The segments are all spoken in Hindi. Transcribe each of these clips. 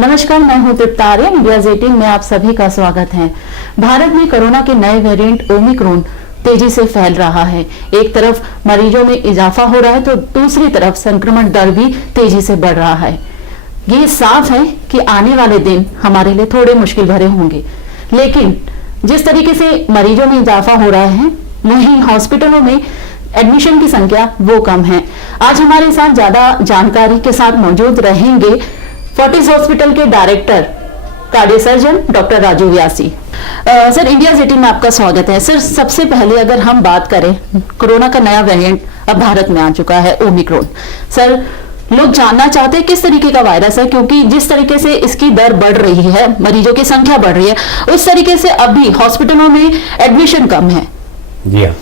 नमस्कार, मैं हूं तृप्ता आर्य। इंडिया 18 में आप सभी का स्वागत है। भारत में कोरोना के नए वेरिएंट ओमिक्रॉन तेजी से फैल रहा है। एक तरफ मरीजों में इजाफा हो रहा है तो दूसरी तरफ संक्रमण दर भी तेजी से बढ़ रहा है। ये साफ है कि आने वाले दिन हमारे लिए थोड़े मुश्किल भरे होंगे, लेकिन जिस तरीके से मरीजों में इजाफा हो रहा है वहीं हॉस्पिटलों में एडमिशन की संख्या वो कम है। आज हमारे साथ ज्यादा जानकारी के साथ मौजूद रहेंगे फोर्टिस हॉस्पिटल के director cardio surgeon doctor Raju Vyasi. Sir, India 18 में आपका स्वागत है। सर, सबसे पहले अगर हम बात करें, कोरोना का नया वेरिएंट अब भारत में आ चुका है, ओमिक्रॉन। सर, लोग जानना चाहते हैं किस तरीके का वायरस है, क्योंकि जिस तरीके से इसकी दर बढ़ रही है, मरीजों की संख्या बढ़ रही है, उस तरीके से अभी हॉस्पिटलों में एडमिशन कम है। जी हाँ,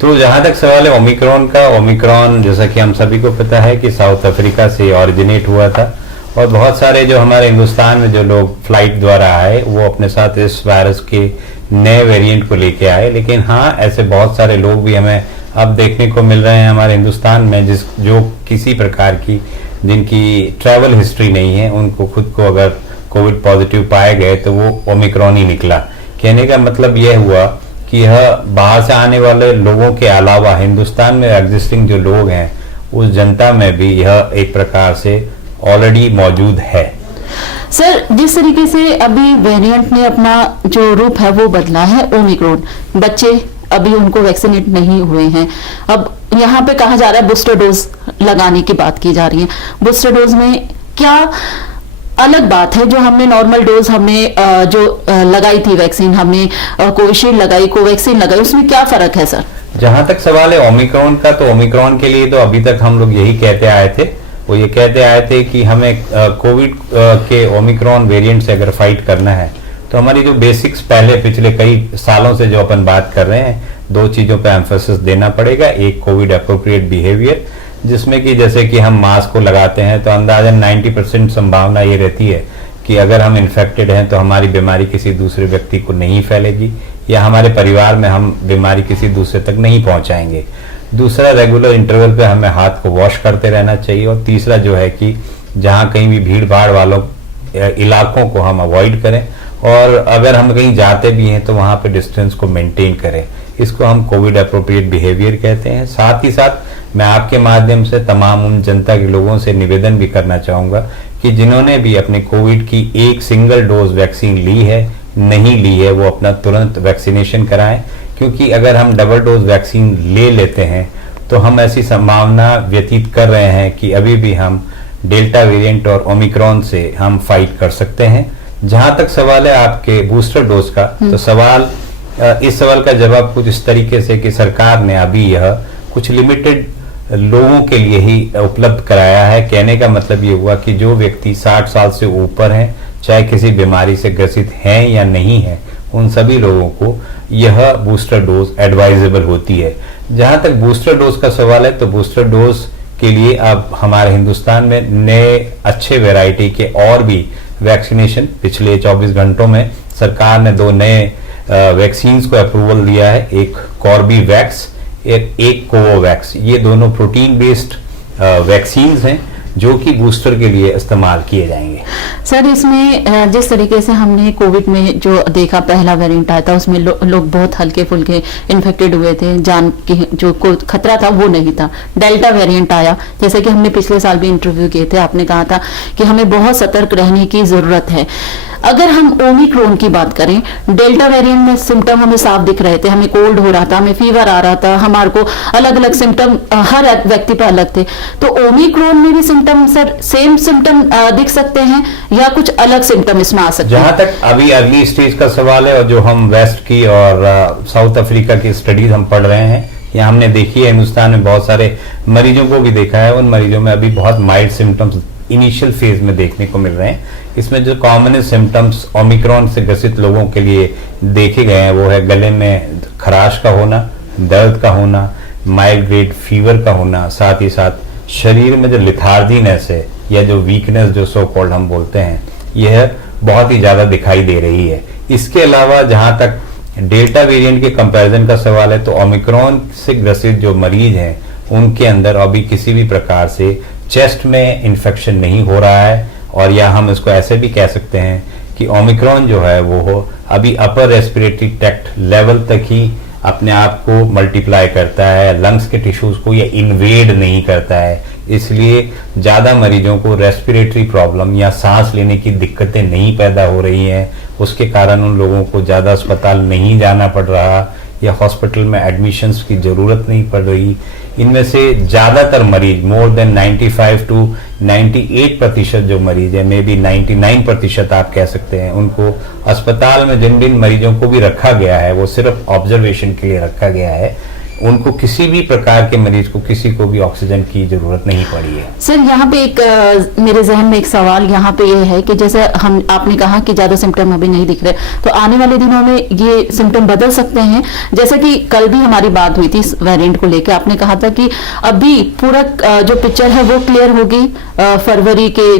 तो जहां तक सवाल है ओमिक्रॉन का, ओमिक्रॉन जैसा कि हम सभी को पता है कि साउथ अफ्रीका से ऑरिजिनेट हुआ था और बहुत सारे जो हमारे हिंदुस्तान में जो लोग फ्लाइट द्वारा आए वो अपने साथ इस वायरस के नए वेरिएंट को लेके आए। लेकिन हाँ, ऐसे बहुत सारे लोग भी हमें अब देखने को मिल रहे हैं हमारे हिंदुस्तान में जो किसी प्रकार की जिनकी ट्रैवल हिस्ट्री नहीं है, उनको खुद को अगर कोविड पॉजिटिव पाए गए तो वो ओमिक्रॉन ही निकला। कहने का मतलब यह हुआ कि यह बाहर से आने वाले लोगों के अलावा हिंदुस्तान में एग्जिस्टिंग जो लोग हैं उस जनता में भी यह एक प्रकार से ऑलरेडी मौजूद है। सर, जिस तरीके से अभी वेरिएंट ने अपना जो रूप है वो बदला है, ओमिक्रॉन, बच्चे अभी उनको वैक्सीनेट नहीं हुए हैं। अब यहाँ पे कहा जा रहा है बूस्टर डोज लगाने की बात की जा रही है। बूस्टर डोज में क्या अलग बात है? जो हमने नॉर्मल डोज हमने जो लगाई थी वैक्सीन, हमने कोविशील्ड लगाई, कोवैक्सीन लगाई, उसमें क्या फर्क है सर? जहां तक सवाल है ओमिक्रॉन का, तो ओमिक्रॉन के लिए तो अभी तक हम लोग यही कहते आए थे, वो ये कहते आए थे कि हमें कोविड के ओमिक्रॉन वेरिएंट से अगर फाइट करना है तो हमारी जो बेसिक्स पहले पिछले कई सालों से जो अपन बात कर रहे हैं, दो चीजों पे एम्फेसिस देना पड़ेगा। एक कोविड अप्रोप्रिएट बिहेवियर, जिसमें कि जैसे कि हम मास्क को लगाते हैं तो अंदाजन 90% संभावना ये रहती है कि अगर हम इन्फेक्टेड हैं तो हमारी बीमारी किसी दूसरे व्यक्ति को नहीं फैलेगी या हमारे परिवार में हम बीमारी किसी दूसरे तक नहीं पहुंचाएंगे। दूसरा, रेगुलर इंटरवल पे हमें हाथ को वॉश करते रहना चाहिए। और तीसरा जो है कि जहां कहीं भी भीड़ भाड़ वालों इलाकों को हम अवॉइड करें और अगर हम कहीं जाते भी हैं तो वहां पे डिस्टेंस को मेंटेन करें। इसको हम कोविड अप्रोप्रिएट बिहेवियर कहते हैं। साथ ही साथ मैं आपके माध्यम से तमाम उन जनता के लोगों से निवेदन भी करना चाहूंगा कि जिन्होंने भी अपनी कोविड की एक सिंगल डोज वैक्सीन ली है, नहीं ली है, वो अपना तुरंत वैक्सीनेशन कराएं, क्योंकि अगर हम डबल डोज वैक्सीन ले लेते हैं तो हम ऐसी संभावना व्यतीत कर रहे हैं कि अभी भी हम डेल्टा वेरिएंट और ओमिक्रॉन से हम फाइट कर सकते हैं। जहां तक सवाल है आपके बूस्टर डोज का, तो इस सवाल का जवाब कुछ इस तरीके से कि सरकार ने अभी यह कुछ लिमिटेड लोगों के लिए ही उपलब्ध कराया है। कहने का मतलब ये हुआ कि जो व्यक्ति 60 साल से ऊपर हैं, चाहे किसी बीमारी से ग्रसित हैं या नहीं है, उन सभी लोगों को यह बूस्टर डोज एडवाइजेबल होती है। जहां तक बूस्टर डोज का सवाल है, तो बूस्टर डोज के लिए अब हमारे हिंदुस्तान में नए अच्छे वैरायटी के और भी वैक्सीनेशन पिछले 24 घंटों में सरकार ने 2 नए वैक्सीन्स को अप्रूवल दिया है। एक कॉर्बीवैक्स, एक कोवोवैक्स। ये दोनों प्रोटीन बेस्ड वैक्सीन्स हैं जो कि बूस्टर के लिए इस्तेमाल किए जाएंगे। सर, इसमें जिस तरीके से हमने कोविड में जो देखा, पहला वेरिएंट आया था, उसमें लोग बहुत हल्के फुल्के इन्फेक्टेड हुए थे, जान की जो खतरा था वो नहीं था। डेल्टा वेरिएंट आया, जैसे कि हमने पिछले साल भी इंटरव्यू किए थे, आपने कहा था कि हमें बहुत सतर्क रहने की जरूरत है। अगर हम ओमिक्रॉन की बात करें, डेल्टा वेरिएंट में सिम्टम हमें साफ दिख रहे थे, हमें कोल्ड हो रहा था, हमें फीवर आ रहा था, हमारे को अलग अलग सिम्टम हर व्यक्ति पर अलग थे। तो ओमिक्रॉन में भी सिम्टम सर सेम सिम्टम दिख सकते हैं या कुछ अलग सिम्टम इसमें आ सकते हैं? जहां तक अभी अर्ली स्टेज का सवाल है और जो हम वेस्ट की और साउथ अफ्रीका की स्टडीज हम पढ़ रहे हैं, या हमने देखी है, हिंदुस्तान में बहुत सारे मरीजों को भी देखा है, उन मरीजों में अभी बहुत माइल्ड सिम्टम्स इनिशियल फेज में देखने को मिल रहे हैं। इसमें जो कॉमन सिम्टम्स ओमिक्रॉन से ग्रसित लोगों के लिए देखे गए हैं वो है गले में खराश का होना, दर्द का होना, माइल्ड ग्रेड फीवर का होना, साथ ही साथ शरीर में जो लिथार्जीनेस है या जो वीकनेस जो सो कॉल्ड हम बोलते हैं, यह बहुत ही ज्यादा दिखाई दे रही है। इसके अलावा जहां तक डेल्टा वेरिएंट के कंपैरिजन का सवाल है, तो ओमिक्रॉन से ग्रसित जो मरीज हैं उनके अंदर अभी किसी भी प्रकार से चेस्ट में इन्फेक्शन नहीं हो रहा है, और या हम इसको ऐसे भी कह सकते हैं कि ओमिक्रॉन जो है वो अभी अपर रेस्पिरेटरी ट्रैक्ट लेवल तक ही अपने आप को मल्टीप्लाई करता है, लंग्स के टिश्यूज को ये इन्वेड नहीं करता है, इसलिए ज़्यादा मरीजों को रेस्पिरेटरी प्रॉब्लम या सांस लेने की दिक्कतें नहीं पैदा हो रही हैं। उसके कारण उन लोगों को ज़्यादा अस्पताल नहीं जाना पड़ रहा या हॉस्पिटल में एडमिशन्स की ज़रूरत नहीं पड़ रही। इनमें से ज़्यादातर मरीज मोर देन 95 to 98% जो मरीज है, मे बी 99% आप कह सकते हैं, उनको अस्पताल में जिन जिन मरीजों को भी रखा गया है वो सिर्फ ऑब्जर्वेशन के लिए रखा गया है, उनको किसी भी प्रकार के मरीज को किसी को भी ऑक्सीजन की जरूरत नहीं पड़ी है। सर यहाँ पे एक मेरे जहन में एक सवाल यहाँ पे ये है कि जैसे आपने कहा कि ज्यादा सिम्टम अभी नहीं दिख रहे, तो आने वाले दिनों में ये सिम्टम बदल सकते हैं। जैसे कि कल भी हमारी बात हुई थी इस वेरिएंट को लेकर, आपने कहा था कि अभी पूरा जो पिक्चर है वो क्लियर होगी फरवरी के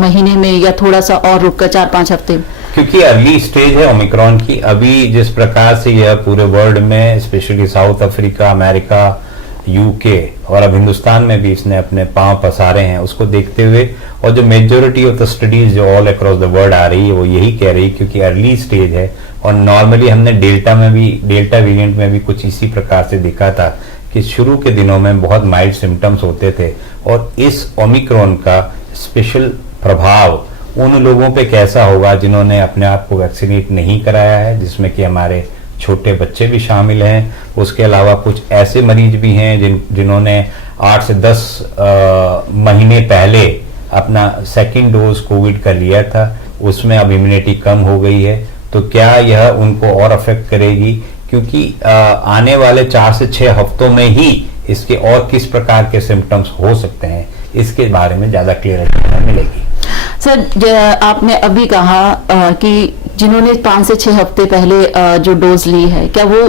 महीने में या थोड़ा सा और रुककर 4-5 हफ्ते, क्योंकि अर्ली स्टेज है ओमिक्रॉन की। अभी जिस प्रकार से यह पूरे वर्ल्ड में, specially south Africa, America, UK और अब हिंदुस्तान में भी इसने अपने पांव पसारे हैं, उसको देखते हुए और जो मेजोरिटी ऑफ द स्टडीज जो ऑल अक्रॉस द वर्ल्ड आ रही है वो यही कह रही है, क्योंकि अर्ली स्टेज है। और नॉर्मली हमने डेल्टा वेरिएंट में भी कुछ इसी प्रकार से देखा था कि शुरू के दिनों में बहुत माइल्ड सिम्टम्स होते थे, और इस ओमिक्रॉन का स्पेशल प्रभाव उन लोगों पे कैसा होगा जिन्होंने अपने आप को वैक्सीनेट नहीं कराया है, जिसमें कि हमारे छोटे बच्चे भी शामिल हैं। उसके अलावा कुछ ऐसे मरीज भी हैं जिन्होंने 8 से 10 महीने पहले अपना सेकंड डोज कोविड का लिया था, उसमें अब इम्यूनिटी कम हो गई है, तो क्या यह उनको और अफेक्ट करेगी? क्योंकि आने वाले 4 से 6 हफ्तों में ही इसके और किस प्रकार के सिम्टम्स हो सकते हैं, इसके बारे में ज्यादा क्लियरिटी मिलेगी। सर आपने अभी कहा कि जिन्होंने 5 से 6 हफ्ते पहले जो डोज ली है, क्या वो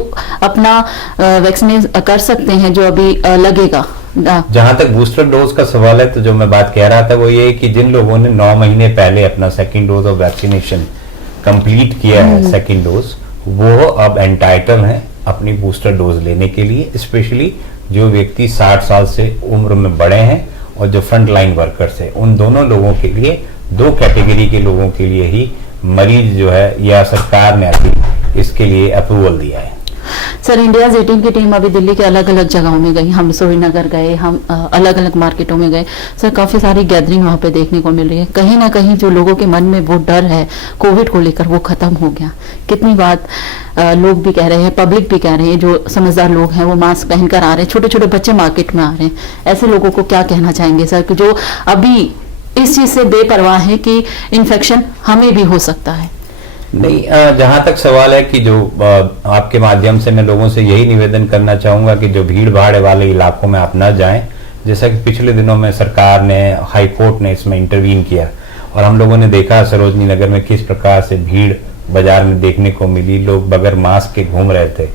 अपना वैक्सीनेट कर सकते हैं जो अभी लगेगा? जहां तक बूस्टर डोज का सवाल है, तो जो मैं बात कह रहा था वो ये कि जिन लोगों ने 9 महीने पहले अपना second dose of vaccination complete किया है, सेकंड डोज, वो अब एंटाइटल हैं अपनी बूस्टर डोज लेने के लिए। स्पेशली जो व्यक्ति 60 साल से उम्र में बड़े हैं और जो फ्रंट लाइन वर्कर्स है, उन दोनों लोगों के लिए, 2 कैटेगरी के लोगों के लिए ही मरीज जो है या सरकार ने अभी इसके लिए अप्रूवल दिया है। सर इंडियाज 18 की टीम अभी दिल्ली के अलग अलग जगहों में गई, हम श्रीनगर गए, हम अलग अलग मार्केटों में गए। सर काफी सारी गैदरिंग वहां पे देखने को मिल रही है। कहीं ना कहीं जो लोगों के मन में वो डर है कोविड को लेकर वो खत्म हो गया। कितनी बात लोग भी कह रहे हैं, पब्लिक भी कह रहे हैं, जो समझदार लोग हैं वो मास्क पहनकर आ रहे हैं, छोटे छोटे बच्चे मार्केट में आ रहे हैं। ऐसे लोगों को क्या कहना चाहेंगे सर कि जो अभी इस चीज से बेपरवाह है कि इन्फेक्शन हमें भी हो सकता है? नहीं, जहां तक सवाल है कि जो आपके माध्यम से मैं लोगों से यही निवेदन करना चाहूंगा कि जो भीड़ भाड़ वाले इलाकों में आप न जाएं। जैसा कि पिछले दिनों में सरकार ने, हाई कोर्ट ने इसमें इंटरवीन किया और हम लोगों ने देखा सरोजनी नगर में किस प्रकार से भीड़ बाजार में देखने को मिली, लोग बगैर मास्क के घूम रहे थे।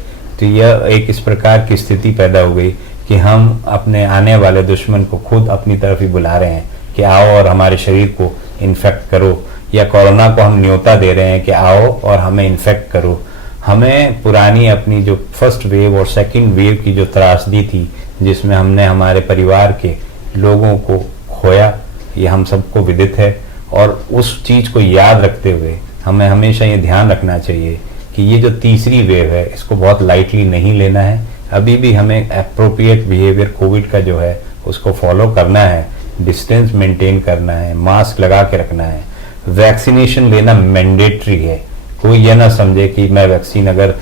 तो यह एक इस प्रकार की स्थिति पैदा हो गई कि हम अपने आने वाले दुश्मन को खुद अपनी तरफ ही बुला रहे हैं कि आओ और हमारे शरीर को इन्फेक्ट करो, या कोरोना को हम न्योता दे रहे हैं कि आओ और हमें इन्फेक्ट करो। हमें पुरानी अपनी जो फर्स्ट वेव और सेकंड वेव की जो त्रासदी थी, जिसमें हमने हमारे परिवार के लोगों को खोया, ये हम सबको विदित है। और उस चीज को याद रखते हुए हमें हमेशा ये ध्यान रखना चाहिए कि ये जो तीसरी वेव है इसको बहुत लाइटली नहीं लेना है। अभी भी हमें अप्रोप्रिएट बिहेवियर कोविड का जो है उसको फॉलो करना है, डिस्टेंस मेंटेन करना है, मास्क लगा के रखना है। वैक्सीनेशन लेना मैंडेटरी है। कोई यह ना समझे कि मैं वैक्सीन अगर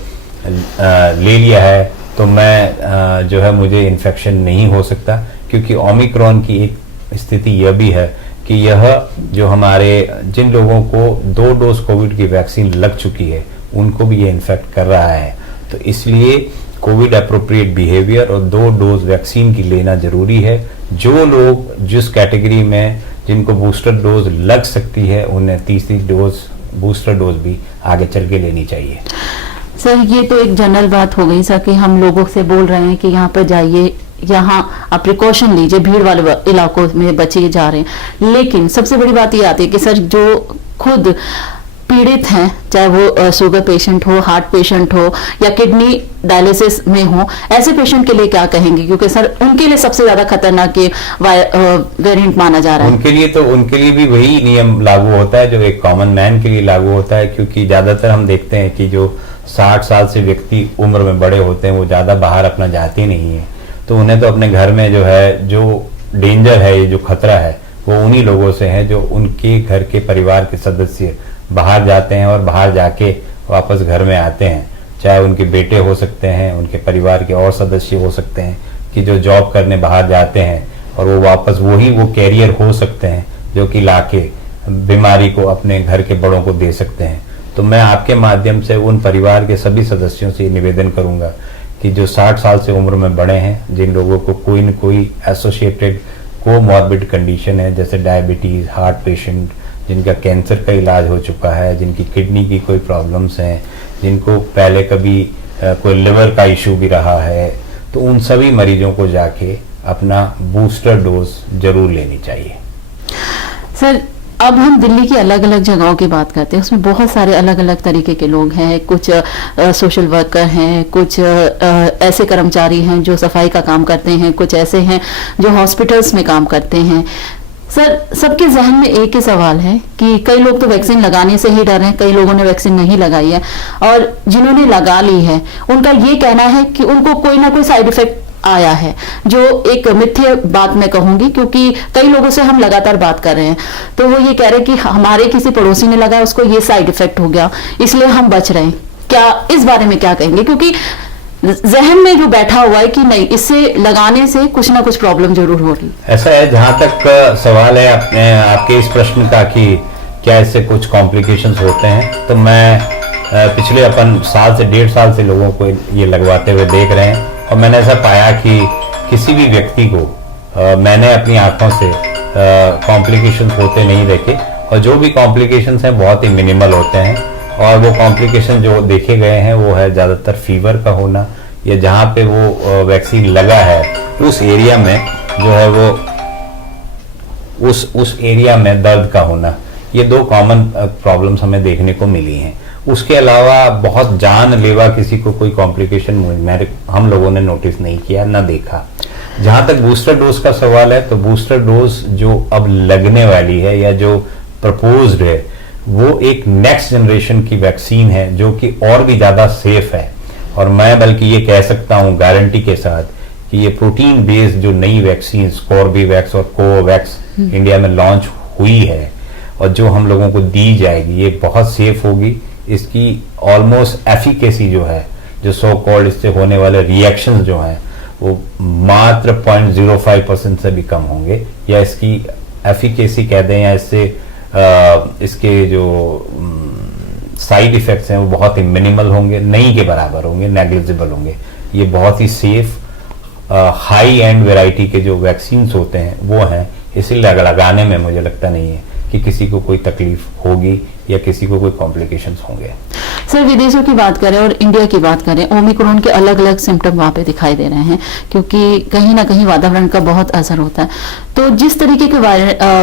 ले लिया है तो मैं जो है मुझे इन्फेक्शन नहीं हो सकता, क्योंकि ओमिक्रॉन की एक स्थिति यह भी है कि यह जो हमारे जिन लोगों को 2 डोज कोविड की वैक्सीन लग चुकी है उनको भी ये इन्फेक्ट कर रहा है। तो इसलिए कोविड अप्रोप्रिएट बिहेवियर और 2 डोज वैक्सीन की लेना जरूरी है। जो लोग जिस कैटेगरी में जिनको बूस्टर डोज लग सकती है उन्हें तीसरी डोज बूस्टर डोज भी आगे चल के लेनी चाहिए। सर ये तो एक जनरल बात हो गई सर कि हम लोगों से बोल रहे हैं कि यहाँ पर जाइए, यहाँ आप प्रिकॉशन लीजिए, भीड़ वाले इलाकों में बचिए जा रहे हैं। लेकिन सबसे बड़ी बात ये आती है कि सर जो खुद पीड़ित हैं, चाहे वो शुगर पेशेंट हो, हार्ट पेशेंट हो या किडनी डायलिसिस में हो, ऐसे पेशेंट के लिए क्या कहेंगे? क्योंकि सर उनके लिए सबसे ज्यादा खतरनाक ये वेरिएंट माना जा रहा है। उनके लिए भी वही नियम लागू होता है जो एक कॉमन मैन के लिए लागू होता है, क्योंकि ज्यादातर हम देखते हैं कि जो 60 साल से व्यक्ति उम्र में बड़े होते हैं वो ज्यादा बाहर अपना जाते नहीं है, तो उन्हें तो अपने घर में जो है जो डेंजर है, ये जो खतरा है वो उन्हीं लोगों से है जो उनके घर के परिवार के सदस्य बाहर जाते हैं और बाहर जाके वापस घर में आते हैं, चाहे उनके बेटे हो सकते हैं, उनके परिवार के और सदस्य हो सकते हैं कि जो जॉब करने बाहर जाते हैं और वो वापस वो कैरियर हो सकते हैं जो कि लाके बीमारी को अपने घर के बड़ों को दे सकते हैं। तो मैं आपके माध्यम से उन परिवार के सभी सदस्यों से निवेदन करूंगा कि जो 60 साल से उम्र में बड़े हैं, जिन लोगों को कोई न कोई एसोसिएटेड कोमॉर्बिड कंडीशन है, जैसे डायबिटीज, हार्ट पेशेंट, जिनका कैंसर का इलाज हो चुका है, जिनकी किडनी की कोई प्रॉब्लम्स हैं, जिनको पहले कभी कोई लिवर का इशू भी रहा है, तो उन सभी मरीजों को जाके अपना बूस्टर डोज जरूर लेनी चाहिए। सर अब हम दिल्ली की अलग अलग जगहों की बात करते हैं, उसमें बहुत सारे अलग अलग तरीके के लोग हैं, कुछ सोशल वर्कर हैं, कुछ ऐसे कर्मचारी हैं जो सफाई का काम करते हैं, कुछ ऐसे हैं जो हॉस्पिटल्स में काम करते हैं। सर सबके जहन में एक ही सवाल है कि कई लोग तो वैक्सीन लगाने से ही डर हैं, कई लोगों ने वैक्सीन नहीं लगाई है, और जिन्होंने लगा ली है उनका ये कहना है कि उनको कोई ना कोई साइड इफेक्ट आया है, जो एक मिथ्य बात मैं कहूंगी क्योंकि कई लोगों से हम लगातार बात कर रहे हैं, तो वो ये कह रहे हैं कि हमारे किसी पड़ोसी ने लगाया, उसको ये साइड इफेक्ट हो गया, इसलिए हम बच रहे हैं। क्या इस बारे में क्या कहेंगे? क्योंकि जहन में जो बैठा हुआ है कि नहीं, इससे लगाने से कुछ ना कुछ प्रॉब्लम जरूर हो रही। ऐसा है, जहां तक सवाल है आपके इस प्रश्न का कि क्या इससे कुछ कॉम्प्लिकेशंस होते हैं, तो मैं पिछले साल से 1.5 साल से लोगों को ये लगवाते हुए देख रहे हैं और मैंने ऐसा पाया कि किसी भी व्यक्ति को मैंने अपनी आंखों से कॉम्प्लिकेशंस होते नहीं देखे, और जो भी कॉम्प्लिकेशंस हैं बहुत ही मिनिमल होते हैं, और वो कॉम्प्लिकेशन जो देखे गए हैं वो है ज़्यादातर फीवर का होना, या जहाँ पे वो वैक्सीन लगा है उस एरिया में जो है वो उस एरिया में दर्द का होना। ये 2 कॉमन प्रॉब्लम्स हमें देखने को मिली हैं। उसके अलावा बहुत जानलेवा किसी को कोई कॉम्प्लिकेशन हम लोगों ने नोटिस नहीं किया, ना देखा। जहां तक बूस्टर डोज का सवाल है, तो बूस्टर डोज जो अब लगने वाली है या जो प्रपोज्ड है वो एक नेक्स्ट जनरेशन की वैक्सीन है जो कि और भी ज्यादा सेफ है, और मैं बल्कि ये कह सकता हूं गारंटी के साथ कि ये प्रोटीन बेस्ड जो नई वैक्सीन कॉर्बेवैक्स और कोवैक्स इंडिया में लॉन्च हुई है और जो हम लोगों को दी जाएगी, ये बहुत सेफ होगी। इसकी ऑलमोस्ट एफिकेसी जो है, जो सो कॉल्ड इससे होने वाले रिएक्शंस जो हैं वो मात्र 0.05% से भी कम होंगे, या इसकी एफिकेसी कह दें, या इसके जो साइड इफेक्ट्स हैं वो बहुत ही मिनिमल होंगे, नहीं के बराबर होंगे, नेग्लिजिबल होंगे। ये बहुत ही सेफ हाई एंड वैरायटी के जो वैक्सीन होते हैं वो हैं, इसीलिए लगाने में मुझे लगता नहीं है कि किसी को कोई तकलीफ होगी या किसी को कोई कॉम्प्लिकेशंस होंगे। सर विदेशों की बात करें और इंडिया की बात करें, ओमिक्रॉन के अलग अलग सिम्टम वहां पे दिखाई दे रहे हैं क्योंकि कहीं ना कहीं वातावरण का बहुत असर होता है। तो जिस तरीके के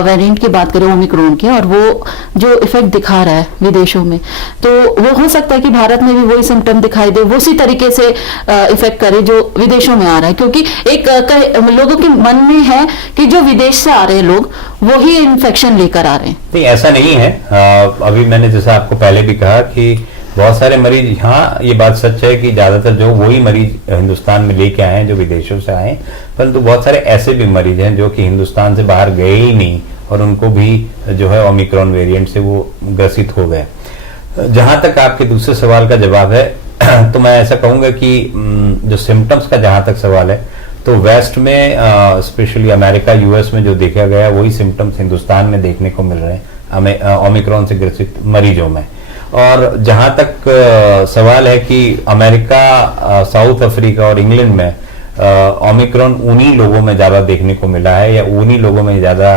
वेरिएंट की बात करें ओमिक्रॉन के, और वो जो इफेक्ट दिखा रहा है विदेशों में, तो वो हो सकता है कि भारत में भी वही सिम्टम दिखाई दे, वो उसी तरीके से इफेक्ट करे जो विदेशों में आ रहा है, क्योंकि एक लोगों के मन में है कि जो विदेश से आ रहे हैं लोग वही इन्फेक्शन लेकर आ रहे हैं। नहीं, ऐसा नहीं है। अभी मैंने जैसा आपको पहले भी कहा कि बहुत सारे मरीज, हाँ ये बात सच है कि ज्यादातर जो वही मरीज हिंदुस्तान में लेके आए हैं जो विदेशों से आए, परंतु बहुत सारे ऐसे भी मरीज हैं जो कि हिंदुस्तान से बाहर गए ही नहीं और उनको भी जो है ओमिक्रॉन वेरिएंट से वो ग्रसित हो गए। जहां तक आपके दूसरे सवाल का जवाब है तो मैं ऐसा कहूंगा कि जो सिम्टम्स का जहां तक सवाल है, तो वेस्ट में स्पेशली अमेरिका, यूएस में जो देखा गया वही सिम्टम्स हिंदुस्तान में देखने को मिल रहे हैं ओमिक्रॉन से ग्रसित मरीजों में। और जहां तक सवाल है कि अमेरिका, साउथ अफ्रीका और इंग्लैंड में ओमिक्रॉन उन्हीं लोगों में ज्यादा देखने को मिला है या उन्हीं लोगों में ज्यादा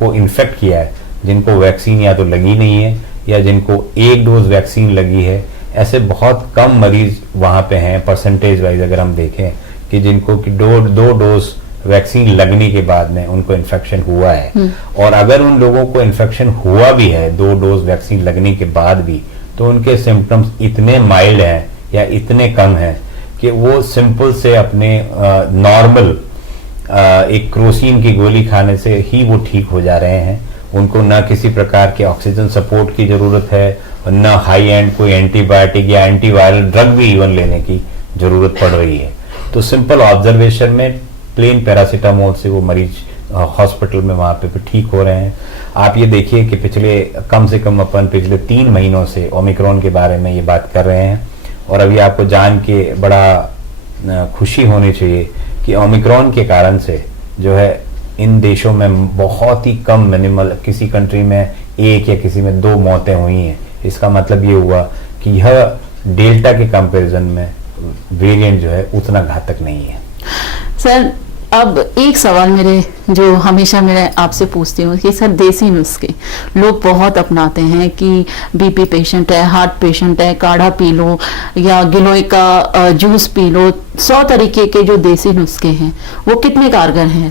को इन्फेक्ट किया है जिनको वैक्सीन या तो लगी नहीं है या जिनको 1 डोज वैक्सीन लगी है। ऐसे बहुत कम मरीज वहां पे हैं परसेंटेज वाइज अगर हम देखें कि जिनको कि 2 डोज वैक्सीन लगने के बाद में उनको इन्फेक्शन हुआ है, और अगर उन लोगों को इन्फेक्शन हुआ भी है 2 डोज वैक्सीन लगने के बाद भी, तो उनके सिम्टम्स इतने माइल्ड हैं या इतने कम हैं कि वो सिंपल से अपने नॉर्मल एक क्रोसिन की गोली खाने से ही वो ठीक हो जा रहे हैं। उनको ना किसी प्रकार के ऑक्सीजन सपोर्ट की जरूरत है, और ना हाई एंड कोई एंटीबायोटिक या एंटीवायरल ड्रग भी इवन लेने की जरूरत पड़ रही है। तो सिंपल ऑब्जर्वेशन में प्लेन पैरासीटामोल से वो मरीज हॉस्पिटल में वहां पे ठीक हो रहे हैं। आप ये देखिए कि पिछले कम से कम अपन पिछले 3 महीनों से ओमिक्रॉन के बारे में ये बात कर रहे हैं, और अभी आपको जान के बड़ा खुशी होनी चाहिए कि ओमिक्रॉन के कारण से जो है इन देशों में बहुत ही कम, मिनिमल, किसी कंट्री में 1 या किसी में 2 मौतें हुई हैं। इसका मतलब ये हुआ कि यह डेल्टा के कंपैरिजन में वेरिएंट जो है उतना घातक नहीं है। सर, अब एक सवाल मेरे जो हमेशा मैं आपसे पूछती हूँ कि सर, देसी नुस्खे लोग बहुत अपनाते हैं कि बीपी पेशेंट है, हार्ट पेशेंट है, काढ़ा पी लो या गिलोय का जूस पी लो, 100 तरीके के जो देसी नुस्खे हैं वो कितने कारगर हैं?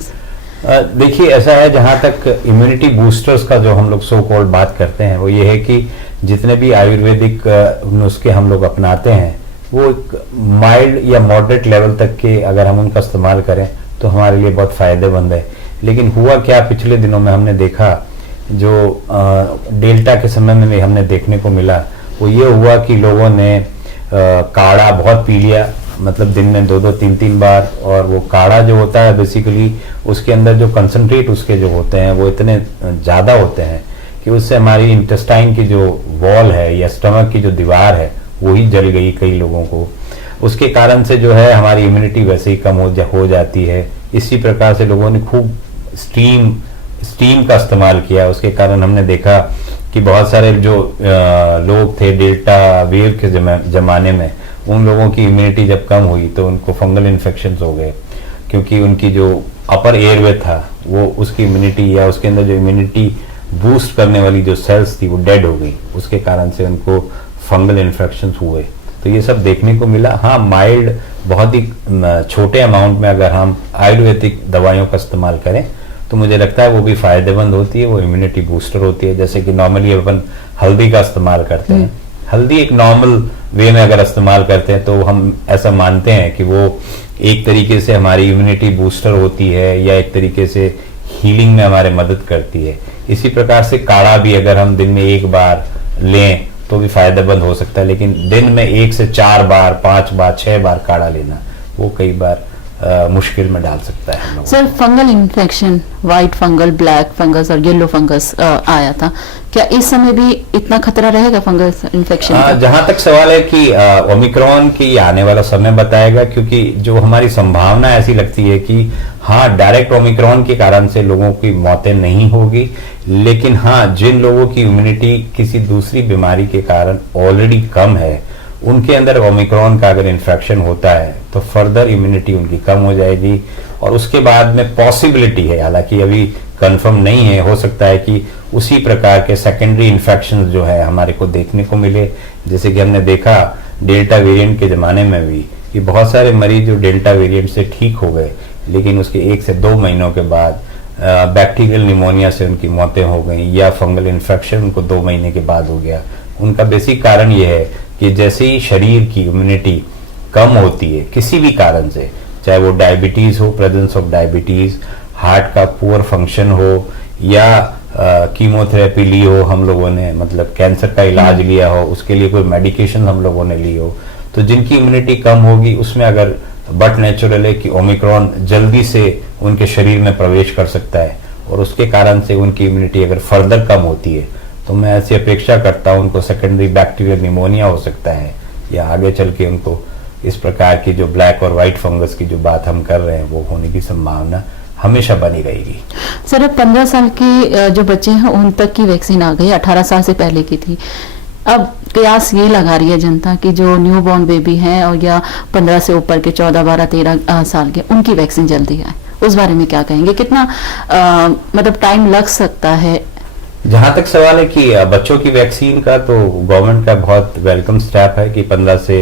देखिए, ऐसा है, जहां तक इम्यूनिटी बूस्टर्स का जो हम लोग सो कॉल्ड बात करते हैं वो ये है कि जितने भी आयुर्वेदिक नुस्खे हम लोग अपनाते हैं वो एक माइल्ड या मॉडरेट लेवल तक के अगर हम उनका इस्तेमाल करें तो हमारे लिए बहुत फायदेमंद है। लेकिन हुआ क्या, पिछले दिनों में हमने देखा, जो डेल्टा के समय में भी हमने देखने को मिला, वो ये हुआ कि लोगों ने काढ़ा बहुत पी लिया, मतलब दिन में 2-2, 3-3 बार। और वो काढ़ा जो होता है बेसिकली उसके अंदर जो कंसंट्रेट उसके जो होते हैं वो इतने ज़्यादा होते हैं कि उससे हमारी इंटेस्टाइन की जो वॉल है या स्टमक की जो दीवार है वो ही जल गई कई लोगों को। उसके कारण से जो है हमारी इम्यूनिटी वैसे ही कम हो जाती है। इसी प्रकार से लोगों ने खूब स्टीम का इस्तेमाल किया, उसके कारण हमने देखा कि बहुत सारे जो लोग थे डेल्टा वेव के जमाने में, उन लोगों की इम्यूनिटी जब कम हुई तो उनको फंगल इन्फेक्शंस हो गए, क्योंकि उनकी जो अपर एयरवे था वो उसकी इम्यूनिटी या उसके अंदर जो इम्यूनिटी बूस्ट करने वाली जो सेल्स थी वो डेड हो गई, उसके कारण से उनको फंगल इन्फेक्शंस हुए। तो ये सब देखने को मिला। हाँ, माइल्ड, बहुत ही छोटे अमाउंट में अगर हम आयुर्वेदिक दवाइयों का इस्तेमाल करें तो मुझे लगता है वो भी फायदेमंद होती है, वो इम्यूनिटी बूस्टर होती है। जैसे कि नॉर्मली अपन हल्दी का इस्तेमाल करते हैं, हल्दी एक नॉर्मल वे में अगर इस्तेमाल करते हैं तो हम ऐसा मानते हैं कि वो एक तरीके से हमारी इम्यूनिटी बूस्टर होती है या एक तरीके से हीलिंग में हमारे मदद करती है। इसी प्रकार से काढ़ा भी अगर हम दिन में 1 बार लें तो भी फायदेमंद हो सकता है, लेकिन दिन में 1 से 4 बार, 5 बार, 6 बार काढ़ा लेना वो कई बार मुश्किल में डाल सकता है। Sir, fungal infection, white fungal, black fungus और येलो फंगस आया था, क्या इस समय भी इतना खतरा रहेगा फंगस इन्फेक्शन का? जहां तक सवाल है कि ओमिक्रॉन की आने वाला समय बताएगा, क्योंकि जो हमारी संभावना ऐसी लगती है कि हाँ, डायरेक्ट ओमिक्रॉन के कारण से लोगों की मौतें नहीं होगी, लेकिन हाँ, जिन लोगों की इम्यूनिटी किसी दूसरी बीमारी के कारण ऑलरेडी कम है, उनके अंदर ओमिक्रॉन का अगर इन्फेक्शन होता है तो फर्दर इम्यूनिटी उनकी कम हो जाएगी, और उसके बाद में पॉसिबिलिटी है, हालांकि अभी कंफर्म नहीं है, हो सकता है कि उसी प्रकार के सेकेंडरी इन्फेक्शन जो है हमारे को देखने को मिले। जैसे कि हमने देखा डेल्टा वेरिएंट के ज़माने में भी कि बहुत सारे मरीज जो डेल्टा वेरिएंट से ठीक हो गए, लेकिन उसके 1 से 2 महीनों के बाद बैक्टीरियल निमोनिया से उनकी मौतें हो गई, या फंगल इन्फेक्शन उनको 2 महीने के बाद हो गया। उनका बेसिक कारण यह है कि जैसे ही शरीर की इम्यूनिटी कम होती है किसी भी कारण से, चाहे वो डायबिटीज हो, प्रेजेंस ऑफ डायबिटीज, हार्ट का पुअर फंक्शन हो, या कीमोथेरेपी ली हो हम लोगों ने, मतलब कैंसर का इलाज लिया हो, उसके लिए कोई मेडिकेशन हम लोगों ने ली हो, तो जिनकी इम्यूनिटी कम होगी उसमें अगर बट नेचुरल है कि ओमिक्रॉन जल्दी से उनके शरीर में प्रवेश कर सकता है, और उसके कारण से उनकी इम्यूनिटी अगर फर्दर कम होती है तो मैं ऐसी अपेक्षा करता हूं उनको सेकेंडरी बैक्टीरियल निमोनिया हो सकता है, या आगे चल के उनको इस प्रकार की जो ब्लैक और व्हाइट फंगस की जो बात हम कर रहे हैं वो होने की संभावना हमेशा बनी रहेगी। सर, अब 15 साल के जो बच्चे हैं उन तक की वैक्सीन आ गई, 18 साल से पहले की थी। अब कयास ये लगा रही है जनता कि जो न्यू बॉर्न बेबी है और या 15 से ऊपर के 14, 12, 13 साल के, उनकी वैक्सीन जल्दी आए, उस बारे में क्या कहेंगे? कितना मतलब टाइम लग सकता है? जहां तक सवाल है कि बच्चों की वैक्सीन का, तो गवर्नमेंट का बहुत वेलकम स्टेप है कि 15 से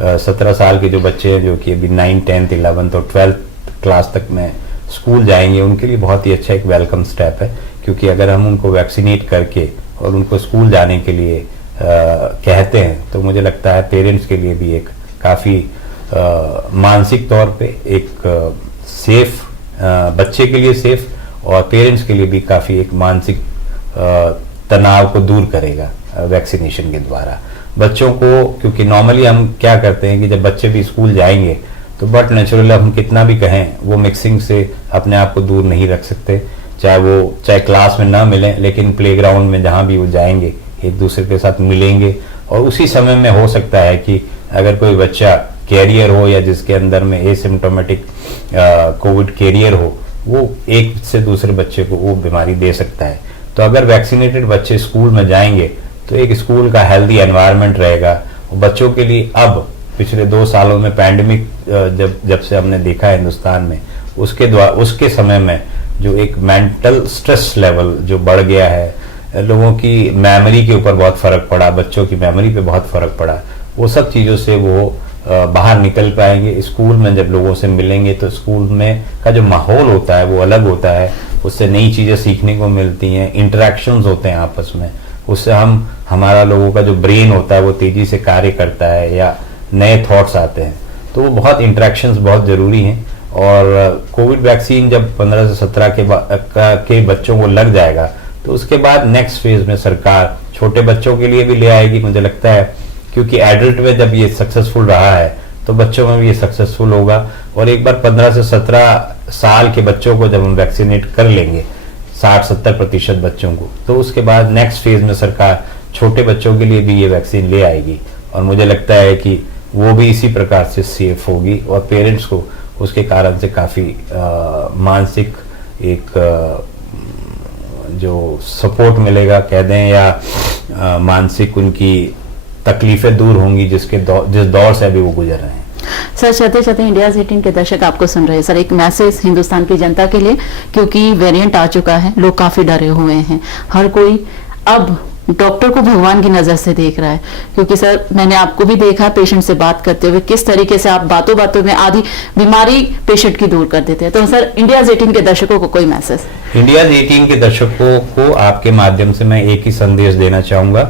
17 साल के जो बच्चे हैं, जो कि अभी 9, 10th, 11th और 12th क्लास तक में स्कूल जाएंगे उनके लिए बहुत ही अच्छा एक वेलकम स्टेप है, क्योंकि अगर हम उनको वैक्सीनेट करके और उनको स्कूल जाने के लिए कहते हैं तो मुझे लगता है पेरेंट्स के लिए भी एक काफ़ी मानसिक तौर पे एक सेफ, बच्चे के लिए सेफ और पेरेंट्स के लिए भी काफ़ी एक मानसिक तनाव को दूर करेगा वैक्सीनेशन के द्वारा बच्चों को। क्योंकि नॉर्मली हम क्या करते हैं कि जब बच्चे भी स्कूल जाएंगे तो बट नेचुरली हम कितना भी कहें वो मिक्सिंग से अपने आप को दूर नहीं रख सकते, चाहे क्लास में ना मिलें लेकिन प्लेग्राउंड में जहाँ भी वो जाएंगे एक दूसरे के साथ मिलेंगे। और उसी समय में हो सकता है कि अगर कोई बच्चा कैरियर हो या जिसके अंदर में एसिम्प्टोमेटिक कोविड कैरियर हो, वो एक से दूसरे बच्चे को वो बीमारी दे सकता है। तो अगर वैक्सीनेटेड बच्चे स्कूल में जाएंगे तो एक स्कूल का हेल्दी एनवायरनमेंट रहेगा बच्चों के लिए। अब पिछले 2 सालों में पैंडेमिक जब से हमने देखा है हिंदुस्तान में, उसके समय में जो एक मेंटल स्ट्रेस लेवल जो बढ़ गया है, लोगों की मेमोरी के ऊपर बहुत फर्क पड़ा, बच्चों की मेमोरी पे बहुत फर्क पड़ा, वो सब चीज़ों से वो बाहर निकल पाएंगे। स्कूल में जब लोगों से मिलेंगे तो स्कूल में का जो माहौल होता है वो अलग होता है, उससे नई चीज़ें सीखने को मिलती हैं, इंटरेक्शंस होते हैं आपस में, उससे हमारा लोगों का जो ब्रेन होता है वो तेज़ी से कार्य करता है या नए थॉट्स आते हैं। तो वो बहुत इंटरेक्शंस बहुत ज़रूरी हैं। और कोविड वैक्सीन जब 15 से 17 के बच्चों को लग जाएगा तो उसके बाद नेक्स्ट फेज में सरकार छोटे बच्चों के लिए भी ले आएगी मुझे लगता है, क्योंकि एडल्ट में जब ये सक्सेसफुल रहा है तो बच्चों में भी ये सक्सेसफुल होगा। और एक बार 15 से 17 साल के बच्चों को जब हम वैक्सीनेट कर लेंगे 60-70% बच्चों को, तो उसके बाद नेक्स्ट फेज में सरकार छोटे बच्चों के लिए भी ये वैक्सीन ले आएगी। और मुझे लगता है कि वो भी इसी प्रकार से सेफ होगी और पेरेंट्स को उसके कारण से काफ़ी मानसिक एक जो सपोर्ट मिलेगा कह दें या मानसिक उनकी तकलीफें दूर होंगी जिस दौर से अभी वो गुजर रहे हैं। सर, चलते चलते इंडिया 18 के दर्शक आपको सुन रहे हैं सर, एक मैसेज हिंदुस्तान की जनता के लिए, क्योंकि वेरिएंट आ चुका है, लोग काफी डरे हुए हैं, हर कोई अब डॉक्टर को भगवान की नजर से देख रहा है। क्योंकि सर मैंने आपको भी देखा पेशेंट से बात करते हुए किस तरीके से आप बातों बातों में आधी बीमारी पेशेंट की दूर कर देते हैं। तो सर इंडिया 18 के दर्शकों को कोई मैसेज? इंडिया 18 के दर्शकों को आपके माध्यम से मैं एक ही संदेश देना चाहूंगा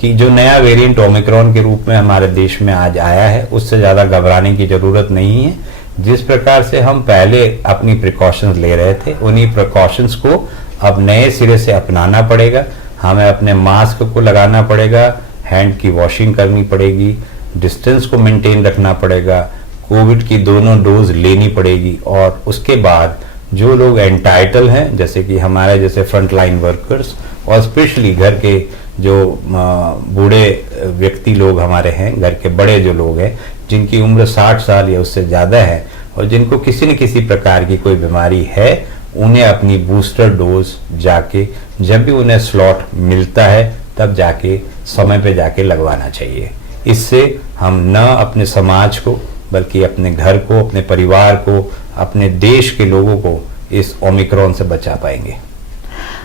कि जो नया वेरिएंट ओमिक्रॉन के रूप में हमारे देश में आज आया है उससे ज्यादा घबराने की जरूरत नहीं है। जिस प्रकार से हम पहले अपनी प्रिकॉशंस ले रहे थे उन्हीं प्रिकॉशंस को अब नए सिरे से अपनाना पड़ेगा। हमें अपने मास्क को लगाना पड़ेगा, हैंड की वॉशिंग करनी पड़ेगी, डिस्टेंस को मेंटेन रखना पड़ेगा, कोविड की दोनों डोज लेनी पड़ेगी। और उसके बाद जो लोग एंटाइटल हैं जैसे कि हमारे जैसे फ्रंटलाइन वर्कर्स और स्पेशली घर के जो बूढ़े व्यक्ति लोग हमारे हैं, घर के बड़े जो लोग हैं जिनकी उम्र 60 साल या उससे ज़्यादा है और जिनको किसी न किसी प्रकार की कोई बीमारी है, उन्हें अपनी बूस्टर डोज जाके जब भी उन्हें स्लॉट मिलता है तब जाके समय पे जाके लगवाना चाहिए। इससे हम न अपने समाज को बल्कि अपने घर को, अपने परिवार को, अपने देश के लोगों को इस ओमिक्रॉन से बचा पाएंगे।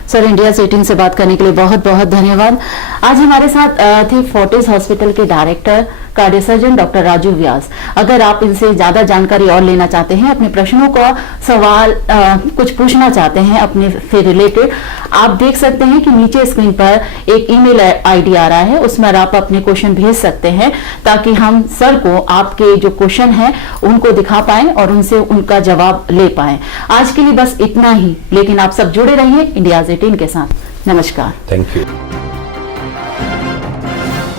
सर इंडिया 18 से बात करने के लिए बहुत बहुत धन्यवाद। आज हमारे साथ थे फोर्टिस हॉस्पिटल के director cardio surgeon doctor Raju Vyas. अगर आप इनसे ज्यादा जानकारी और लेना चाहते हैं, अपने प्रश्नों का सवाल कुछ पूछना चाहते हैं अपने से रिलेटेड, आप देख सकते हैं कि नीचे स्क्रीन पर एक ईमेल आईडी आ रहा है, उसमें आप अपने क्वेश्चन भेज सकते हैं ताकि हम सर को आपके जो क्वेश्चन है उनको दिखा पाएं और उनसे उनका जवाब ले पाएं। आज के लिए बस इतना ही, लेकिन आप सब जुड़े रहिए इंडिया 18 के साथ। नमस्कार। Thank you.